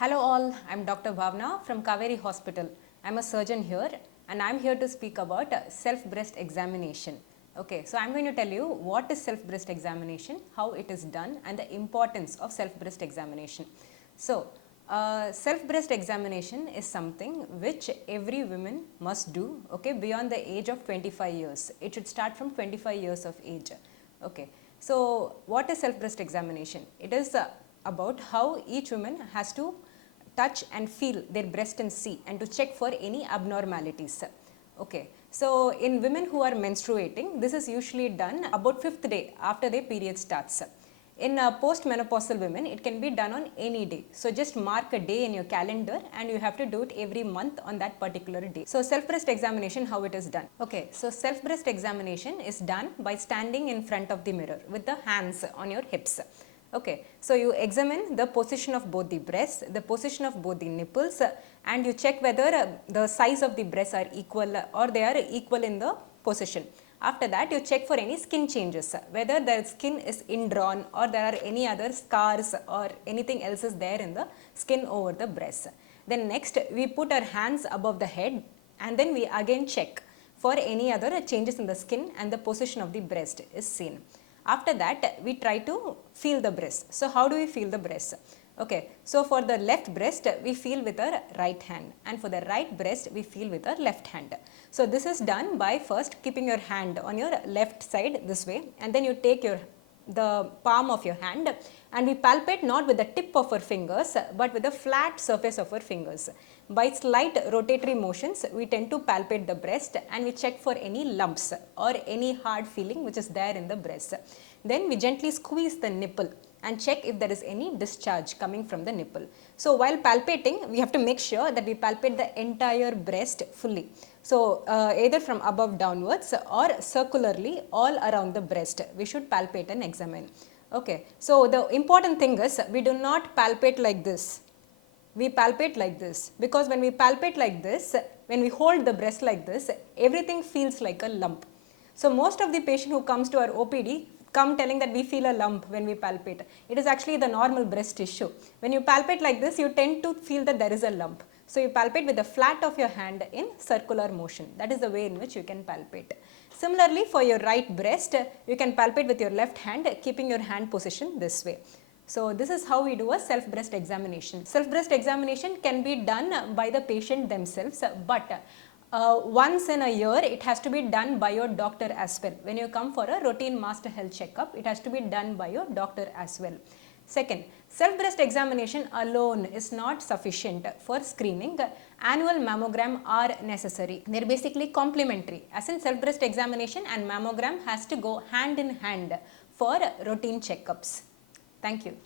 Hello all, I'm Dr. Bhavna from Kauvery Hospital. I'm a surgeon here and I'm here to speak about self-breast examination. Okay, so I'm going to tell you what is self-breast examination, how it is done and the importance of self-breast examination. So, self-breast examination is something which every woman must do, okay, beyond the age of 25 years. It should start from 25 years of age. Okay, so what is self-breast examination? It is about how each woman has to touch and feel their breast and see and to check for any abnormalities. Okay, so in women who are menstruating, this is usually done about 5th day after their period starts. In post-menopausal women, it can be done on any day. So just mark a day in your calendar and you have to do it every month on that particular day. So self-breast examination, how it is done? Okay, so self-breast examination is done by standing in front of the mirror with the hands on your hips. Okay, so you examine the position of both the breasts, the position of both the nipples and you check whether the size of the breasts are equal or they are equal in the position. After that, you check for any skin changes, whether the skin is indrawn or there are any other scars or anything else is there in the skin over the breast. Then next, we put our hands above the head and then we again check for any other changes in the skin and the position of the breast is seen. After that, we try to feel the breast. So, how do we feel the breast? Okay, so for the left breast, we feel with our right hand and for the right breast, we feel with our left hand. So, this is done by first keeping your hand on your left side this way and then you take the palm of your hand and we palpate not with the tip of our fingers but with the flat surface of our fingers. By slight rotatory motions, we tend to palpate the breast and we check for any lumps or any hard feeling which is there in the breast. Then we gently squeeze the nipple and check if there is any discharge coming from the nipple. So while palpating, we have to make sure that we palpate the entire breast fully. So either from above downwards or circularly all around the breast, we should palpate and examine. Okay, so the important thing is we do not palpate like this. We palpate like this because when we palpate like this, when we hold the breast like this, everything feels like a lump. So most of the patient who comes to our OPD come telling that we feel a lump when we palpate. It is actually the normal breast tissue. When you palpate like this, you tend to feel that there is a lump. So you palpate with the flat of your hand in circular motion. That is the way in which you can palpate. Similarly, for your right breast, you can palpate with your left hand, keeping your hand position this way. So this is how we do a self-breast examination. Self-breast examination can be done by the patient themselves, but once in a year it has to be done by your doctor as well. When you come for a routine master health checkup, it has to be done by your doctor as well. Second, self-breast examination alone is not sufficient for screening. Annual mammogram are necessary. They are basically complementary. As in self-breast examination and mammogram has to go hand in hand for routine checkups. Thank you.